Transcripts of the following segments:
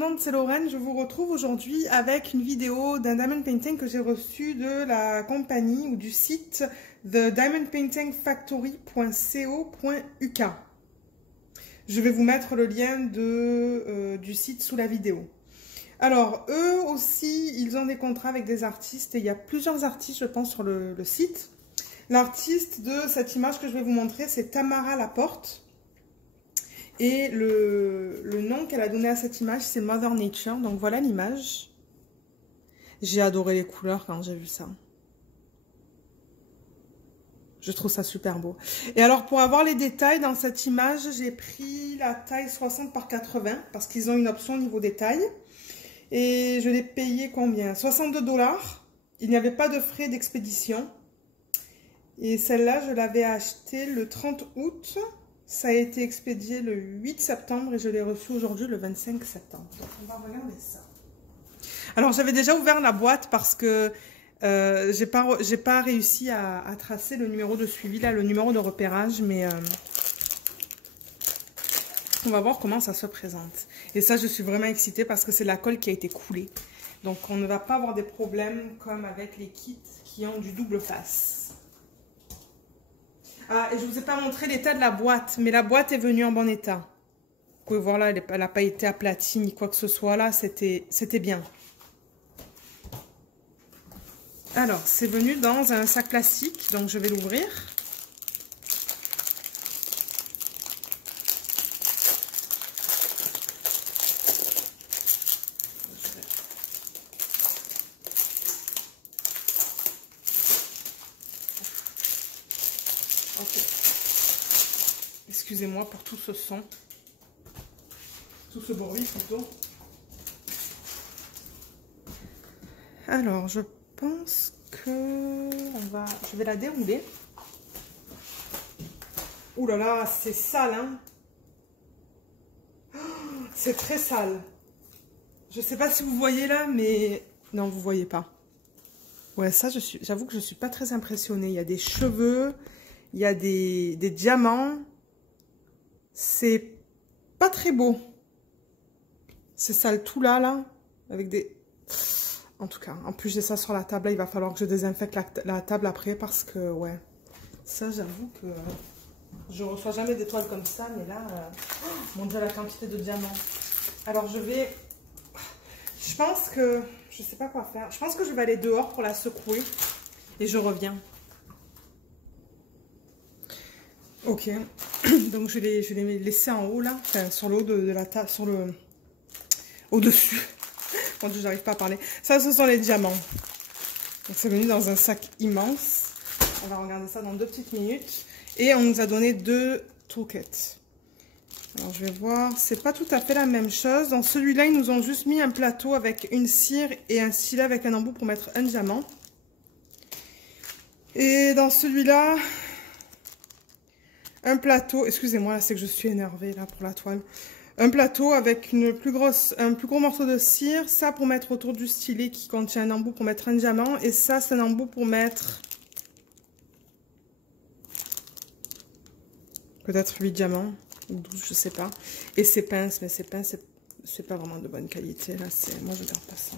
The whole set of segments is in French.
monde, c'est Lorraine. Je vous retrouve aujourd'hui avec une vidéo d'un diamond painting que j'ai reçu de la compagnie ou du site thediamondpaintingfactory.co.uk. Je vais vous mettre le lien du site sous la vidéo. Alors, eux aussi, ils ont des contrats avec des artistes et il y a plusieurs artistes, je pense, sur le site. L'artiste de cette image que je vais vous montrer, c'est Tamara Laporte. Et le nom qu'elle a donné à cette image, c'est Mother Nature. Donc voilà l'image. J'ai adoré les couleurs quand j'ai vu ça. Je trouve ça super beau. Et alors pour avoir les détails dans cette image, j'ai pris la taille 60 par 80 parce qu'ils ont une option au niveau des tailles. Et je l'ai payé combien? 62 $. Il n'y avait pas de frais d'expédition. Et celle-là, je l'avais achetée le 30 août. Ça a été expédié le 8 septembre et je l'ai reçu aujourd'hui le 25 septembre. Donc, on va regarder ça. Alors, j'avais déjà ouvert la boîte parce que j'ai pas réussi à tracer le numéro de suivi, là, le numéro de repérage, mais on va voir comment ça se présente. Et ça, je suis vraiment excitée parce que c'est la colle qui a été coulée. Donc, on ne va pas avoir des problèmes comme avec les kits qui ont du double face. Ah, et je ne vous ai pas montré l'état de la boîte, mais la boîte est venue en bon état. Vous pouvez voir là, elle n'a pas été aplatie ni quoi que ce soit là, c'était bien. Alors, c'est venu dans un sac plastique, donc je vais l'ouvrir. Okay. Excusez-moi pour tout ce son, tout ce bruit plutôt. Alors, je pense que je vais la dérouler. Ouh là là, c'est sale, hein. Oh, c'est très sale. Je sais pas si vous voyez là, mais non, vous voyez pas. Ouais, ça, j'avoue que je suis pas très impressionnée. Il y a des cheveux. Il y a des diamants. C'est pas très beau. C'est sale tout là, avec des... En tout cas, en plus j'ai ça sur la table. Là, il va falloir que je désinfecte la table après parce que, ouais. Ça, j'avoue que je reçois jamais d'étoiles comme ça. Mais là, mon Dieu, la quantité de diamants. Alors, je pense que... Je sais pas quoi faire. Je pense que je vais aller dehors pour la secouer. Et je reviens. Ok, donc je l'ai laissé en haut là, enfin sur le haut de la table, au-dessus. Mon Dieu, j'arrive pas à parler. Ça, ce sont les diamants. Donc c'est venu dans un sac immense. On va regarder ça dans 2 petites minutes. Et on nous a donné 2 toolkits. Alors je vais voir, c'est pas tout à fait la même chose. Dans celui-là, ils nous ont juste mis un plateau avec une cire et un stylet avec un embout pour mettre un diamant. Et dans celui-là... un plateau, excusez-moi, là c'est que je suis énervée là pour la toile. Un plateau avec un plus gros morceau de cire, ça pour mettre autour du stylet qui contient un embout pour mettre un diamant. Et ça c'est un embout pour mettre peut-être 8 diamants, ou 12, je sais pas. Et ces pinces, mais ces pinces c'est pas vraiment de bonne qualité là, moi je garde pas ça.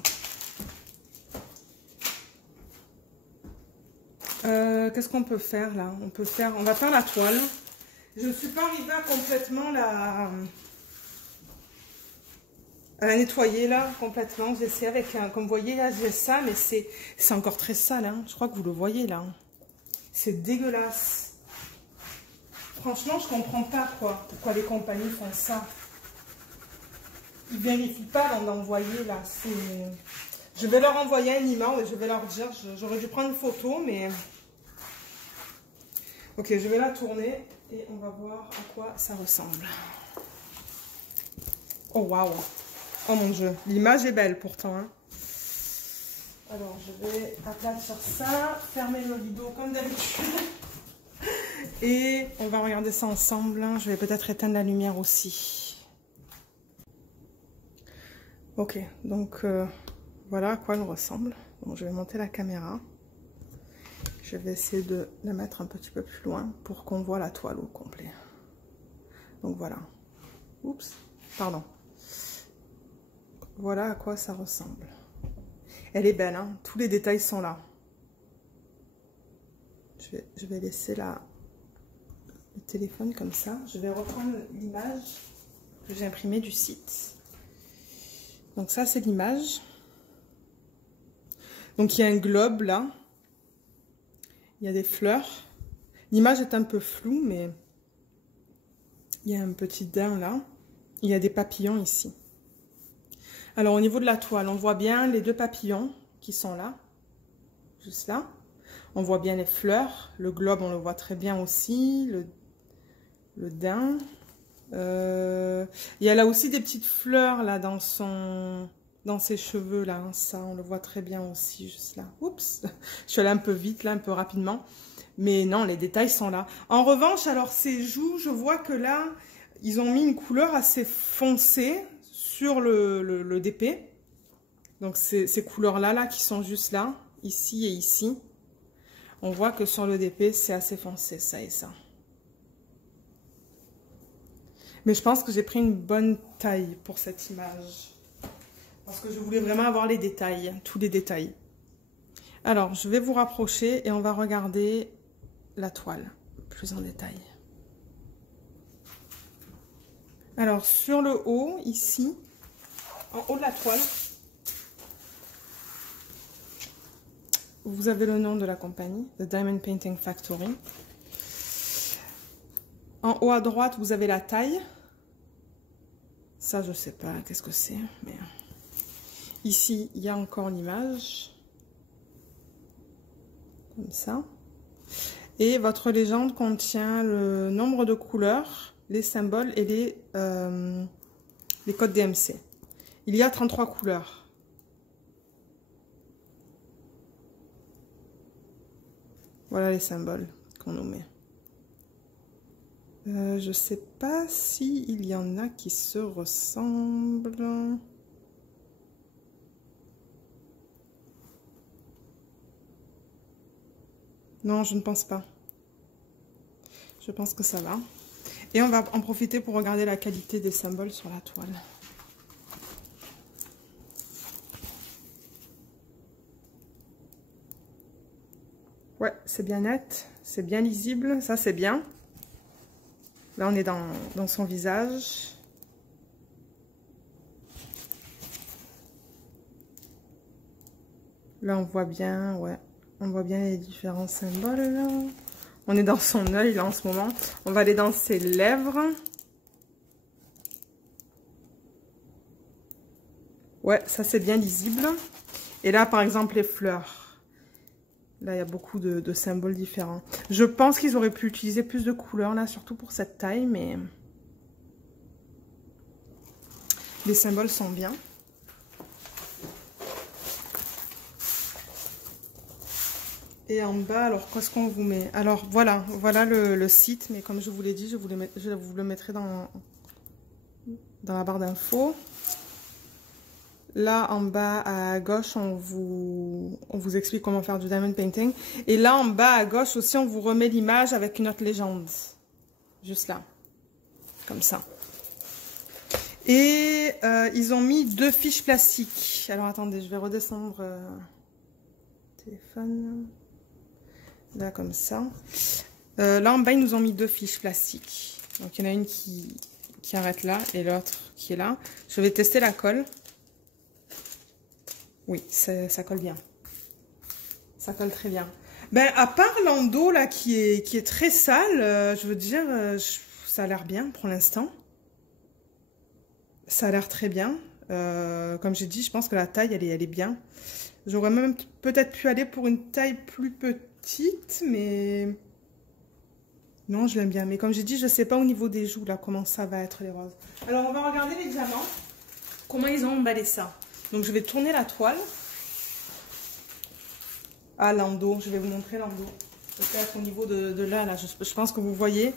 Qu'est-ce qu'on peut faire là? On va faire la toile. Je ne suis pas arrivée à complètement à la nettoyer là, complètement. J'ai essayé avec comme vous voyez là, j'ai ça, mais c'est encore très sale, hein. Je crois que vous le voyez là. C'est dégueulasse. Franchement, je comprends pas pourquoi les compagnies font ça. Ils vérifient pas avant d'envoyer là. Je vais leur envoyer un email et je vais leur dire, j'aurais dû prendre une photo, mais... Ok, je vais la tourner et on va voir à quoi ça ressemble. Oh waouh! Oh mon Dieu, l'image est belle pourtant, hein. Alors je vais aplatir ça, fermer le rideau comme d'habitude. Et on va regarder ça ensemble, hein. Je vais peut-être éteindre la lumière aussi. Ok, donc voilà à quoi elle ressemble. Donc je vais monter la caméra. Je vais essayer de la mettre un petit peu plus loin pour qu'on voit la toile au complet. Donc voilà. Oups, pardon. voilà à quoi ça ressemble. Elle est belle, hein? Tous les détails sont là. Je vais laisser le téléphone comme ça. Je vais reprendre l'image que j'ai imprimée du site. Donc ça, c'est l'image. Donc il y a un globe là. Il y a des fleurs. L'image est un peu floue, mais il y a un petit daim là. Il y a des papillons ici. Alors au niveau de la toile, on voit bien les deux papillons qui sont là. Juste là. On voit bien les fleurs. Le globe, on le voit très bien aussi. Le daim. Il y a là aussi des petites fleurs là dans ses cheveux là. Ça, on le voit très bien aussi, juste là. Oups, je suis allée un peu vite là, un peu rapidement. Mais non, les détails sont là. En revanche, alors ses joues, je vois que là, ils ont mis une couleur assez foncée sur le DP. Donc ces couleurs-là là, qui sont juste là, ici et ici. On voit que sur le DP, c'est assez foncé, ça et ça. Mais je pense que j'ai pris une bonne taille pour cette image. Parce que je voulais vraiment avoir les détails, tous les détails. Alors, je vais vous rapprocher et on va regarder la toile plus en détail. Alors, sur le haut, ici, en haut de la toile, vous avez le nom de la compagnie, The Diamond Painting Factory. En haut à droite, vous avez la taille. Ça, je sais pas qu'est-ce que c'est, mais ici, il y a encore l'image. Comme ça. Et votre légende contient le nombre de couleurs, les symboles et les codes DMC. Il y a 33 couleurs. Voilà les symboles qu'on nous met. Je ne sais pas s'il y en a qui se ressemblent. Non, je ne pense pas. Je pense que ça va. Et on va en profiter pour regarder la qualité des symboles sur la toile. Ouais, c'est bien net, c'est bien lisible, ça c'est bien. Là, on est dans son visage. Là, on voit bien, ouais, on voit bien les différents symboles, là. On est dans son œil, là, en ce moment. On va aller dans ses lèvres. Ouais, ça, c'est bien lisible. Et là, par exemple, les fleurs. Là, il y a beaucoup de symboles différents. Je pense qu'ils auraient pu utiliser plus de couleurs, là, surtout pour cette taille, mais les symboles sont bien. Et en bas, alors, qu'est-ce qu'on vous met? Alors, voilà le site, mais comme je vous l'ai dit, je vous le mettrai dans la barre d'infos. Là, en bas à gauche, on vous explique comment faire du diamond painting. Et là, en bas à gauche aussi, on vous remet l'image avec une autre légende. Juste là. Comme ça. Et ils ont mis 2 fiches plastiques. Alors, attendez, je vais redescendre téléphone. Là, comme ça. Là, en bas, ils nous ont mis 2 fiches plastiques. Donc, il y en a une qui arrête là et l'autre qui est là. Je vais tester la colle. Oui, ça colle bien. Ça colle très bien. Ben, à part l'endos, là, qui est très sale, je veux dire, ça a l'air bien pour l'instant. Ça a l'air très bien. Comme j'ai dit, je pense que la taille, elle est bien. J'aurais même peut-être pu aller pour une taille plus petite, mais... Non, je l'aime bien. Mais comme j'ai dit, je ne sais pas au niveau des joues, là, comment ça va être, les roses. Alors, on va regarder les diamants. Comment ils ont emballé ça. Donc, je vais tourner la toile. Ah, l'endos. Je vais vous montrer l'endos. Peut-être au niveau de là, je pense que vous voyez,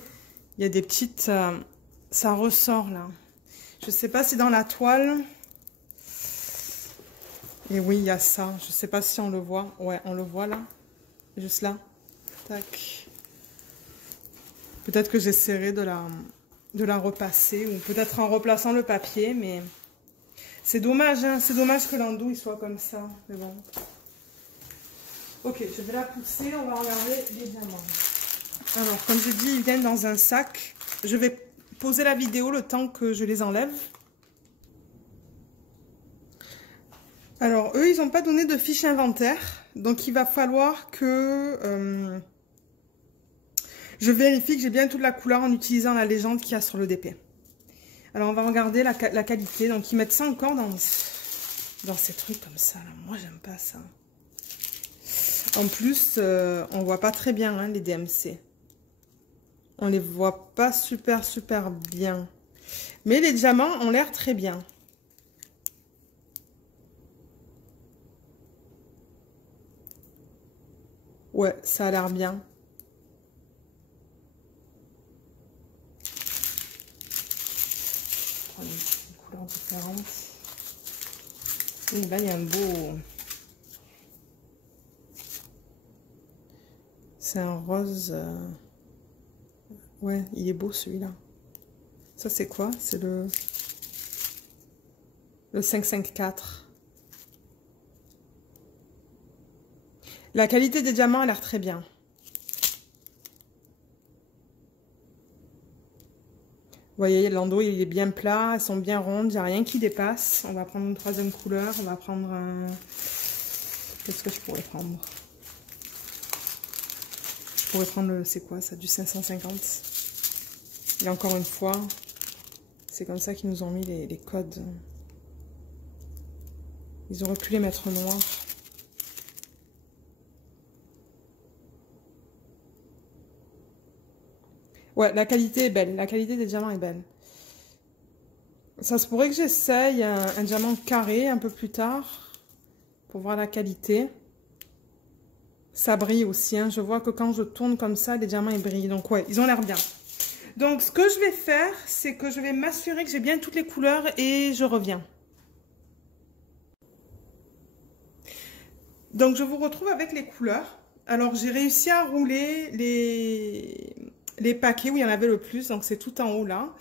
il y a des petites... ça ressort, là. Je ne sais pas si dans la toile... Et oui, il y a ça. Je ne sais pas si on le voit. Ouais, on le voit, là. Juste là. Tac. Peut-être que j'essaierai de la repasser. Ou peut-être en replaçant le papier, mais... C'est dommage, hein, c'est dommage que l'endos il soit comme ça. Mais bon. Ok, je vais la pousser, on va regarder les diamants. Alors, comme je dis, ils viennent dans un sac. Je vais poser la vidéo le temps que je les enlève. Alors, eux, ils n'ont pas donné de fiche inventaire. Donc, il va falloir que je vérifie que j'ai bien toute la couleur en utilisant la légende qu'il y a sur le DP. Alors, on va regarder la qualité. Donc, ils mettent ça encore dans ces trucs comme ça. Là. Moi, j'aime pas ça. En plus, on voit pas très bien hein, les DMC. On les voit pas super bien. Mais les diamants ont l'air très bien. Ouais, ça a l'air bien. Je prends une couleur différente. Et là, il y a un beau... C'est un rose... Ouais, il est beau celui-là. Ça, c'est quoi? C'est le 554. La qualité des diamants a l'air très bien. Vous voyez, l'endos, il est bien plat, elles sont bien rondes, il n'y a rien qui dépasse. On va prendre une troisième couleur, on va prendre un... Qu'est-ce que je pourrais prendre? Je pourrais prendre le... C'est quoi ça? Du 550. Et encore une fois, c'est comme ça qu'ils nous ont mis les codes. Ils auraient pu les mettre noirs. Ouais, la qualité est belle. La qualité des diamants est belle. Ça se pourrait que j'essaye un diamant carré un peu plus tard. Pour voir la qualité. Ça brille aussi. Hein. Je vois que quand je tourne comme ça, les diamants ils brillent. Donc ouais, ils ont l'air bien. Donc ce que je vais faire, c'est que je vais m'assurer que j'ai bien toutes les couleurs et je reviens. Donc je vous retrouve avec les couleurs. Alors j'ai réussi à rouler les paquets où il y en avait le plus. Donc c'est tout en haut là.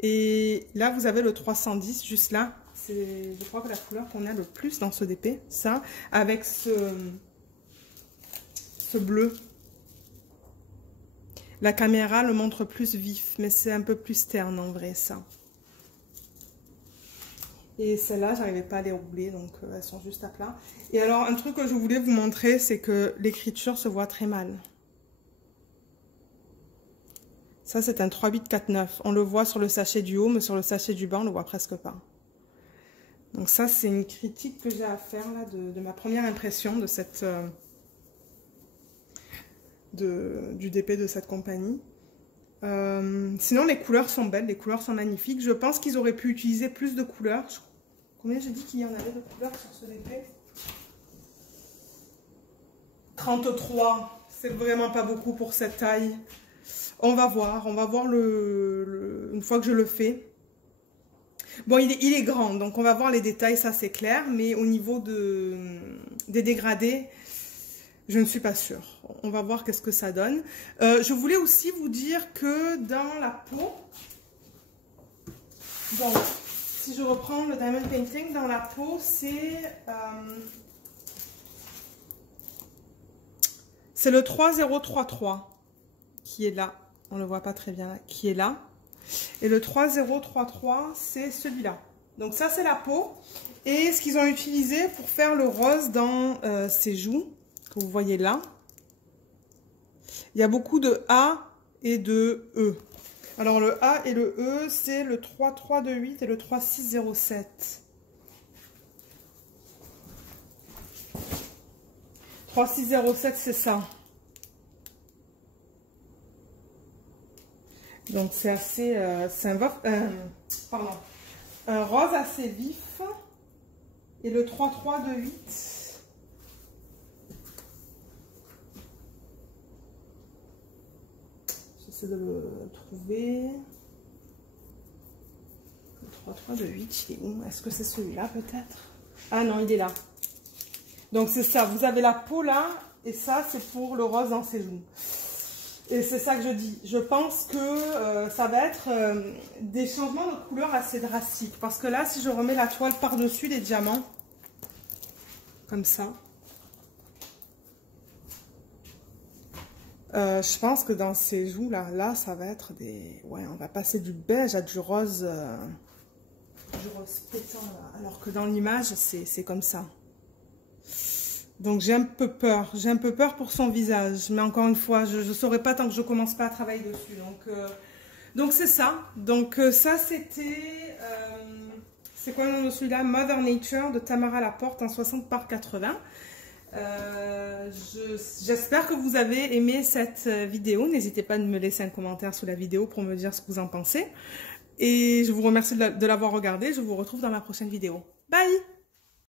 Et là vous avez le 310 juste là. C'est je crois que la couleur qu'on a le plus dans ce DP. Ça avec ce bleu. La caméra le montre plus vif, mais c'est un peu plus terne en vrai, ça. Et celles-là, j'arrivais pas à les rouler, donc elles sont juste à plat. Et alors, un truc que je voulais vous montrer, c'est que l'écriture se voit très mal. Ça, c'est un 3849. On le voit sur le sachet du haut, mais sur le sachet du bas, on le voit presque pas. Donc ça, c'est une critique que j'ai à faire là, de ma première impression de cette... du DP de cette compagnie. Sinon les couleurs sont belles, les couleurs sont magnifiques. Je pense qu'ils auraient pu utiliser plus de couleurs. Combien j'ai dit qu'il y en avait de couleurs sur ce DP? 33, c'est vraiment pas beaucoup pour cette taille. On va voir une fois que je le fais. Bon, il est grand, donc on va voir les détails, ça c'est clair, mais au niveau des dégradés, je ne suis pas sûre. On va voir qu'est-ce que ça donne. Je voulais aussi vous dire que dans la peau, donc si je reprends le Diamond Painting, dans la peau, c'est le 3033 qui est là. On ne le voit pas très bien là, qui est là. Et le 3033, c'est celui-là. Donc ça, c'est la peau. Et ce qu'ils ont utilisé pour faire le rose dans ses joues, que vous voyez là, il y a beaucoup de A et de E. Alors le A et le E, c'est le 3328 et le 3607. 3607, c'est ça. Donc c'est assez... c'est un rose assez vif. Et le 3328... J'essaie de le trouver. Le 3328, il est où? Est-ce que c'est celui-là peut-être? Ah non, il est là. Donc c'est ça, vous avez la peau là, et ça c'est pour le rose dans ses joues. Et c'est ça que je dis. Je pense que ça va être des changements de couleur assez drastiques. Parce que là, si je remets la toile par-dessus les diamants, comme ça, je pense que dans ces joues-là, ça va être des... Ouais, on va passer du beige à du rose pétant, là. Alors que dans l'image, c'est comme ça. Donc j'ai un peu peur. J'ai un peu peur pour son visage. Mais encore une fois, je ne saurais pas tant que je ne commence pas à travailler dessus. Donc c'est ça. Donc ça, c'était... c'est quoi le nom de celui-là? Mother Nature de Tamara Laporte en 60 par 80. J'espère que vous avez aimé cette vidéo. N'hésitez pas à me laisser un commentaire sous la vidéo pour me dire ce que vous en pensez. Et je vous remercie de l'avoir regardé. Je vous retrouve dans la prochaine vidéo. Bye!